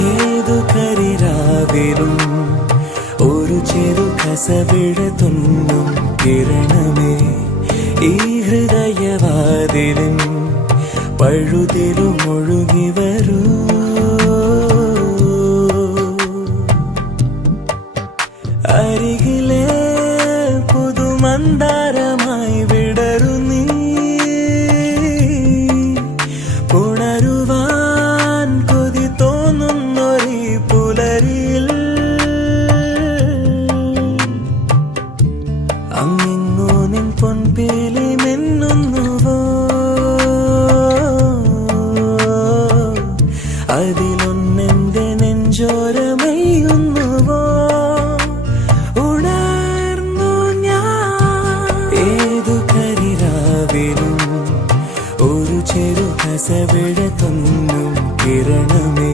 ഏതു കരിരാവിലും ഒരു ചെറു കസവിഴ തുന്നും കിരണമേ ഈ ഹൃദയവാതിലിൻ പഴുതിലും ഒഴുകി വരൂ. അരികിലെ പുതുമന്ദാരമായി വിടരു നീ, ഉണരുവാൻ കൊതി തോന്നുന്നൊരീ പുലരിയിൽ. അങ്ങിങ്ങോ നിൻ പൊൻപേലി മിന്നുന്നുവോ, അതിലൊന്നെന്റെ നെഞ്ചോരമയുന്നുവോ. ഉണർന്നു ഞാൻ ഏതു കരിരാവിലും ഒരു ചെറു കസവിഴ തുന്നും കിരണമേ.